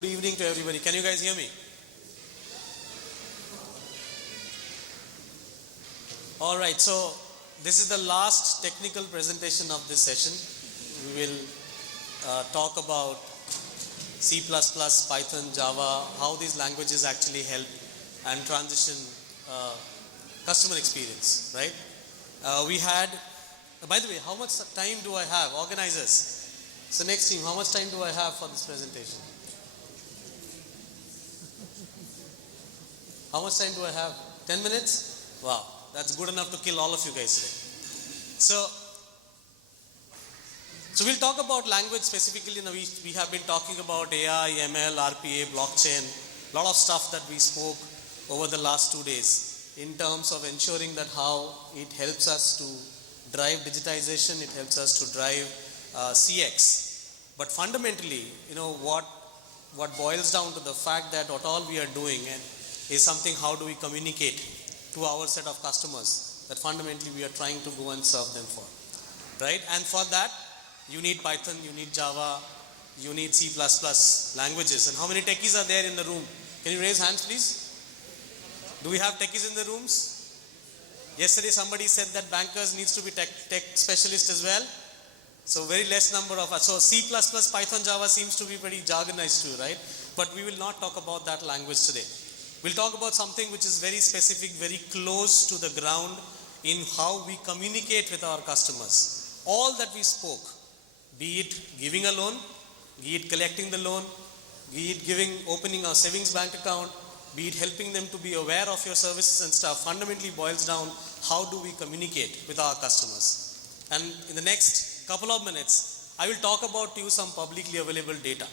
Good evening to everybody. Can you guys hear me? All right, so this is the last technical presentation of this session. We will talk about C++, Python, Java, how these languages actually help and transition customer experience, right? By the way, how much time do I have? Organizers. So next team, how much time do I have for this presentation? How much time do I have? 10 minutes? Wow, that's good enough to kill all of you guys today. So we'll talk about language specifically. We have been talking about AI, ML, RPA, blockchain, a lot of stuff that we spoke over the last 2 days in terms of ensuring that how it helps us to drive digitization, it helps us to drive CX. But fundamentally, what boils down to the fact that what all we are doing is something, how do we communicate to our set of customers that fundamentally we are trying to go and serve them for, right? And for that, you need Python, you need Java, you need C++ languages. And how many techies are there in the room? Can you raise hands, please? Do we have techies in the rooms? Yesterday somebody said that bankers needs to be tech specialist as well. So very less number of us. So C++, Python, Java seems to be pretty jargonized too, right? But we will not talk about that language today. We'll talk about something which is very specific, very close to the ground in how we communicate with our customers. All that we spoke, be it giving a loan, be it collecting the loan, be it opening a savings bank account, be it helping them to be aware of your services and stuff, fundamentally boils down how do we communicate with our customers. And in the next couple of minutes, I will talk about to you some publicly available data.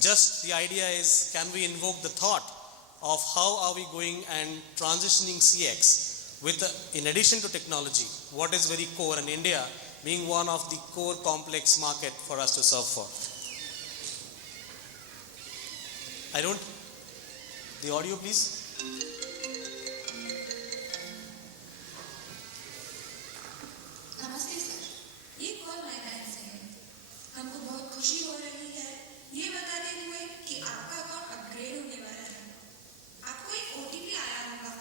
Just the idea is, can we invoke the thought of how are we going and transitioning CX with, in addition to technology, what is very core, and India being one of the core complex market for us to serve for. The audio please. नमस्ते sir, ये call मैदान से है। हमको बहुत खुशी हो रही है ये बताते हुए कि आपका अकाउंट अपग्रेड होने वाला है। आपको एक ओटीपी आया होगा,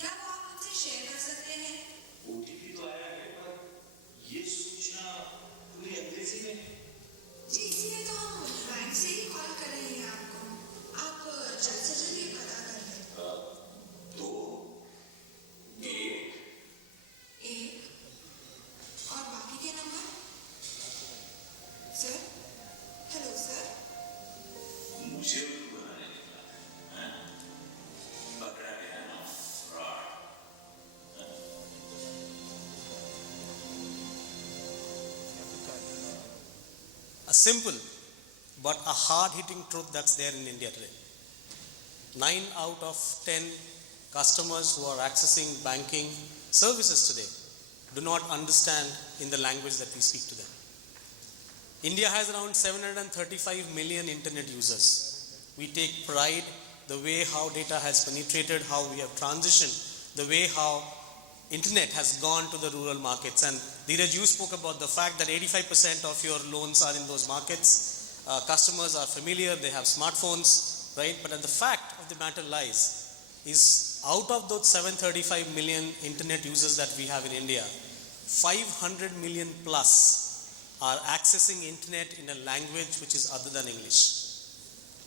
क्या वो आप हमसे शेयर कर सकते हैं? ओटीपी तो आया है, पर ये सूचना पूरी अंग्रेजी में। जी, इसलिए तो हम बैंक से ही कॉल कर रहे हैं आपको। आप जल्द से जल्द ये पता कर लें। 2 1 और बाकी के नंबर? Sir, hello sir. मुझे उनको बनाने निकला है, पकड़ा गया ना, fraud. A simple but a hard-hitting truth that's there in India today. 9 out of 10 customers who are accessing banking services today do not understand in the language that we speak to them. India has around 735 million internet users. We take pride the way how data has penetrated, how we have transitioned, the way how internet has gone to the rural markets. And Dheeraj, you spoke about the fact that 85% of your loans are in those markets. Customers are familiar, they have smartphones, right? But the fact of the matter lies is out of those 735 million internet users that we have in India, 500 million plus are accessing internet in a language which is other than English.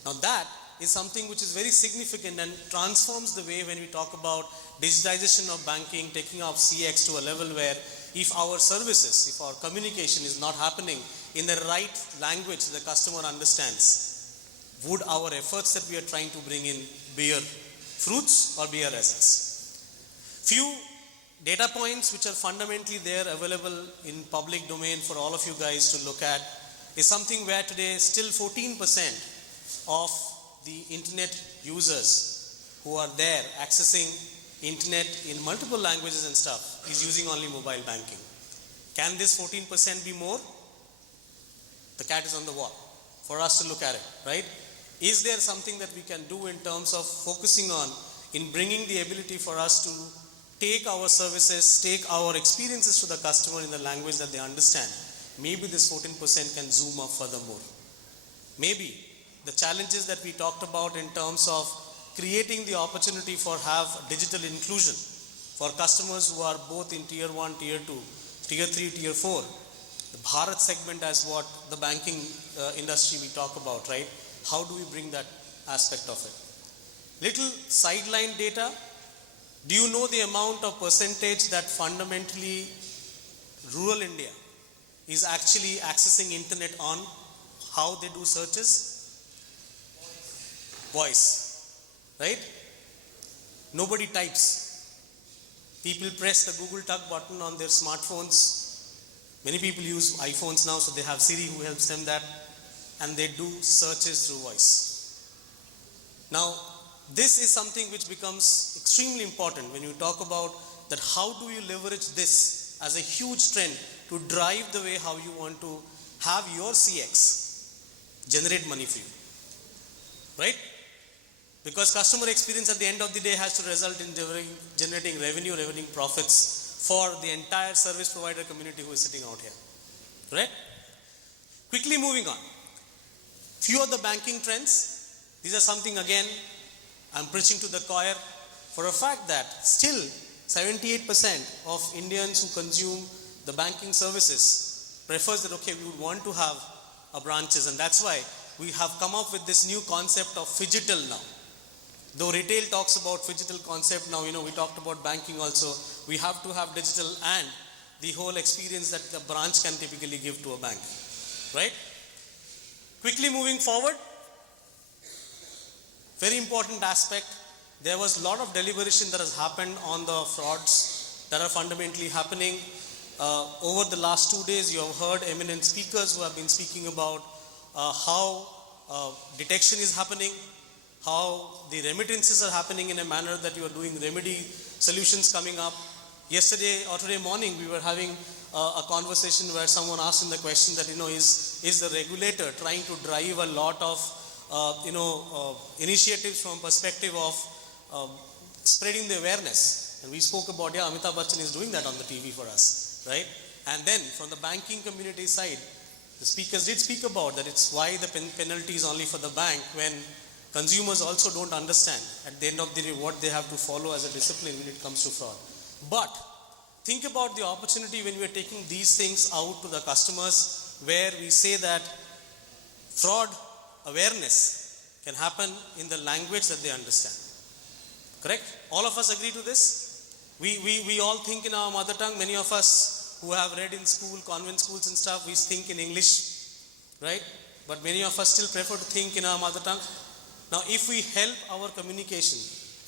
Now that is something which is very significant and transforms the way when we talk about digitization of banking, taking up CX to a level where if our services, if our communication is not happening in the right language the customer understands, would our efforts that we are trying to bring in bear fruits or bear results? Few data points which are fundamentally there available in public domain for all of you guys to look at is something where today still 14% of the internet users who are there accessing internet in multiple languages and stuff is using only mobile banking. Can this 14% be more? The cat is on the wall for us to look at it, right? Is there something that we can do in terms of focusing on in bringing the ability for us to take our services, take our experiences to the customer in the language that they understand? Maybe this 14% can zoom up furthermore. Maybe the challenges that we talked about in terms of creating the opportunity for have digital inclusion for customers who are both in tier 1, tier 2, tier 3, tier 4. The Bharat segment as what the banking industry we talk about, right? How do we bring that aspect of it? Little sideline data. Do you know the amount of percentage that fundamentally rural India is actually accessing internet on? How they do searches? Voice, right? Nobody types. People press the Google Tag button on their smartphones. Many people use iPhones now, so they have Siri who helps them that, and they do searches through voice. Now, this is something which becomes extremely important when you talk about that how do you leverage this as a huge trend to drive the way how you want to have your CX generate money for you, right? Because customer experience at the end of the day has to result in generating revenue, profits for the entire service provider community who is sitting out here, right? Quickly moving on. Few of the banking trends. These are something again I'm preaching to the choir for a fact that still 78% of Indians who consume the banking services prefers that okay, we would want to have a branches, and that's why we have come up with this new concept of phygital now. Though retail talks about phygital concept now, we talked about banking also. We have to have digital and the whole experience that the branch can typically give to a bank, right? Quickly moving forward, very important aspect. There was a lot of deliberation that has happened on the frauds that are fundamentally happening. Over the last 2 days, you have heard eminent speakers who have been speaking about how detection is happening, how the remittances are happening in a manner that you are doing remedy solutions coming up. Yesterday or today morning, we were having a conversation where someone asked him the question that, is the regulator trying to drive a lot of, initiatives from perspective of spreading the awareness. And we spoke about, Amitabh Bachchan is doing that on the TV for us, right? And then from the banking community side, the speakers did speak about that it's why the penalty is only for the bank when consumers also don't understand at the end of the day what they have to follow as a discipline when it comes to fraud. But think about the opportunity when we are taking these things out to the customers where we say that fraud awareness can happen in the language that they understand. Correct? All of us agree to this? We all think in our mother tongue. Many of us who have read in school, convent schools and stuff, we think in English, right? But many of us still prefer to think in our mother tongue. Now, if we help our communication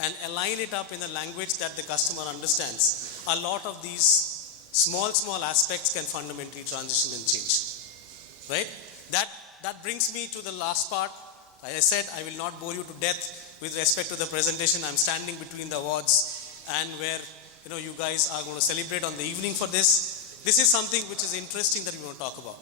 and align it up in a language that the customer understands, a lot of these small aspects can fundamentally transition and change, right? That brings me to the last part. Like I said, I will not bore you to death with respect to the presentation. I'm standing between the awards and where you guys are going to celebrate on the evening for this. This is something which is interesting that we want to talk about.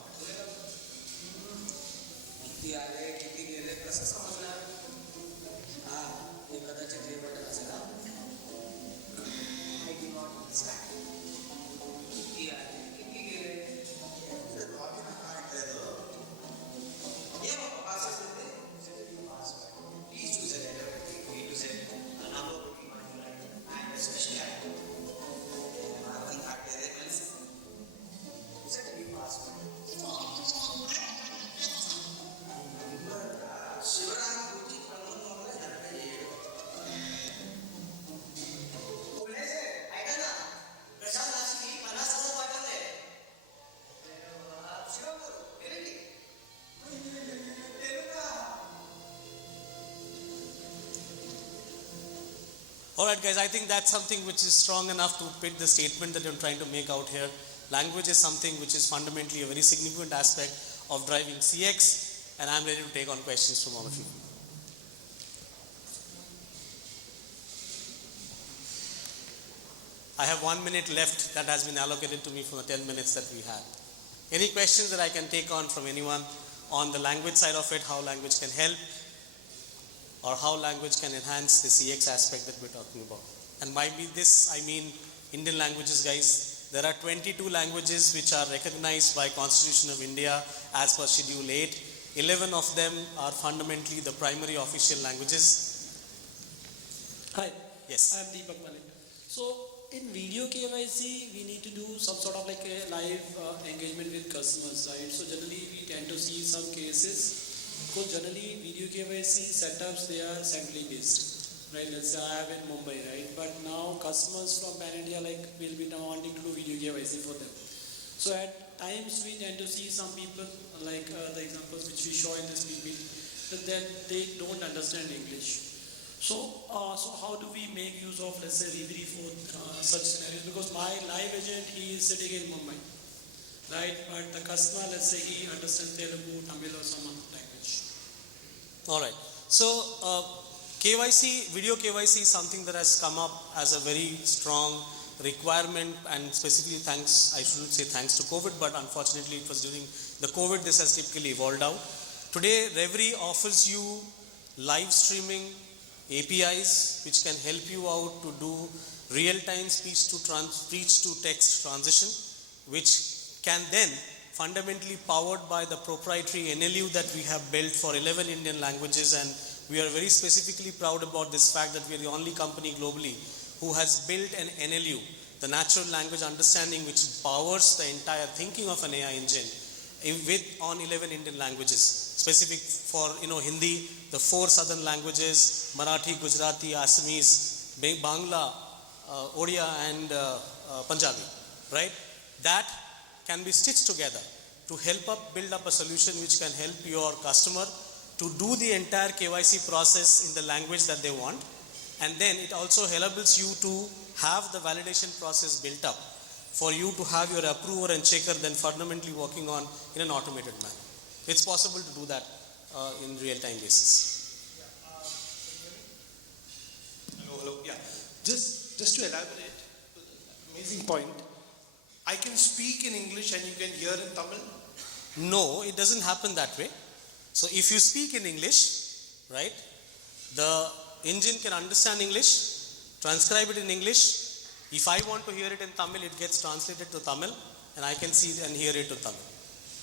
Alright guys, I think that's something which is strong enough to fit the statement that I'm trying to make out here. Language is something which is fundamentally a very significant aspect of driving CX, and I'm ready to take on questions from all of you. I have 1 minute left that has been allocated to me from the 10 minutes that we had. Any questions that I can take on from anyone on the language side of it, how language can help, or how language can enhance the CX aspect that we're talking about. And by this, I mean Indian languages, guys. There are 22 languages which are recognized by Constitution of India as per Schedule 8. 11 of them are fundamentally the primary official languages. Hi, Yes. I am Deepak Malik. So in video KYC, we need to do some sort of like a live engagement with customers, right? So generally we tend to see some cases, because generally video KYC setups, they are centrally based, right? Let's say I have in Mumbai, right? But now customers from Pan India like will be now wanting to do video KYC for them. So at times we tend to see some people like the examples which we show in this meeting, that then they don't understand English. So how do we make use of, let's say, Reverie for such scenarios? Because my live agent, he is sitting in Mumbai, right? But the customer, let's say, he understands Telugu, Tamil, or some other language. All right. So KYC, video KYC is something that has come up as a very strong requirement, and specifically thanks, I shouldn't say thanks to COVID, but unfortunately it was during the COVID this has typically evolved out. Today, Reverie offers you live streaming APIs which can help you out to do real-time speech to text transition, which can then fundamentally powered by the proprietary NLU that we have built for 11 Indian languages, and we are very specifically proud about this fact that we are the only company globally who has built an NLU, the natural language understanding, which powers the entire thinking of an AI engine on 11 Indian languages, specific for Hindi, the 4 southern languages, Marathi, Gujarati, Assamese, Bangla, Odia and Punjabi, right? That can be stitched together to help build up a solution which can help your customer to do the entire KYC process in the language that they want, and then it also enables you to have the validation process built up for you to have your approver and checker then fundamentally working on in an automated manner. It's possible to do that in real-time basis. Hello. Yeah. Just to elaborate, amazing point. I can speak in English and you can hear in Tamil. No, it doesn't happen that way. So if you speak in English, right, the engine can understand English, transcribe it in English. If I want to hear it in Tamil, it gets translated to Tamil, and I can see and hear it to Tamil.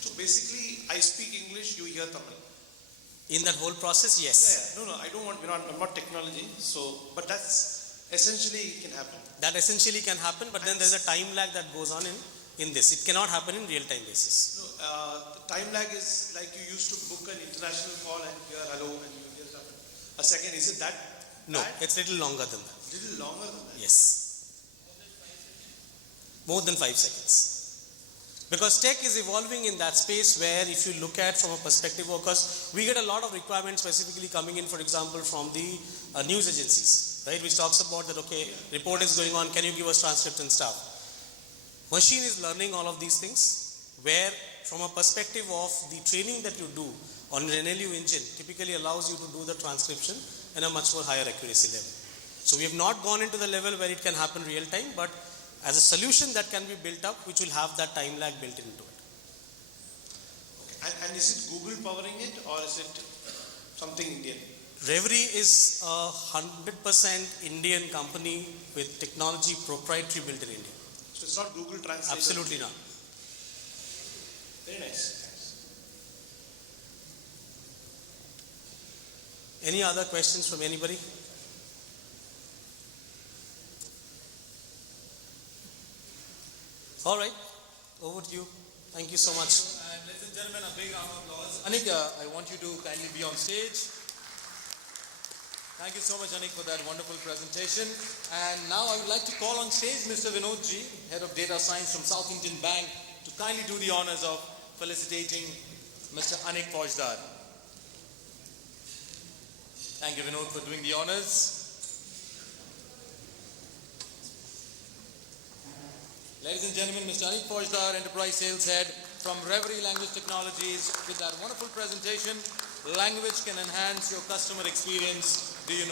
So basically, I speak English, you hear Tamil. In that whole process, yes. Yeah. No, I don't want. I'm not technology. So, but that's essentially can happen. That essentially can happen, but then there's a time lag that goes on in this. It cannot happen in real-time basis. No, the time lag is like you used to book an international call and hear hello and you hear something. A second, is it that? No, it's a little longer than that. Little longer than that. Yes. More than 5 seconds. Because tech is evolving in that space where if you look at from a perspective of, because we get a lot of requirements specifically coming in, for example, from the news agencies, right, which talks about that, okay, report is going on, can you give us transcript and stuff. Machine is learning all of these things, where from a perspective of the training that you do on an NLU engine typically allows you to do the transcription in a much more higher accuracy level. So we have not gone into the level where it can happen real time, but as a solution that can be built up, which will have that time lag built into it. Okay. And is it Google powering it or is it something Indian? Reverie is a 100% Indian company with technology proprietary built in India. So it's not Google Translate? Absolutely not. Very nice. Any other questions from anybody? All right, over to you. Thank you so much. And ladies and gentlemen, a big round of applause. Anik, I want you to kindly be on stage. Thank you so much, Anik, for that wonderful presentation. And now I would like to call on stage Mr. Vinodji, Head of Data Science from South Indian Bank, to kindly do the honors of felicitating Mr. Anik Fouzdar. Thank you, Vinod, for doing the honors. Ladies and gentlemen, Mr. Anik Fouzdar, Enterprise Sales Head from Reverie Language Technologies, with that wonderful presentation, language can enhance your customer experience. Do you know?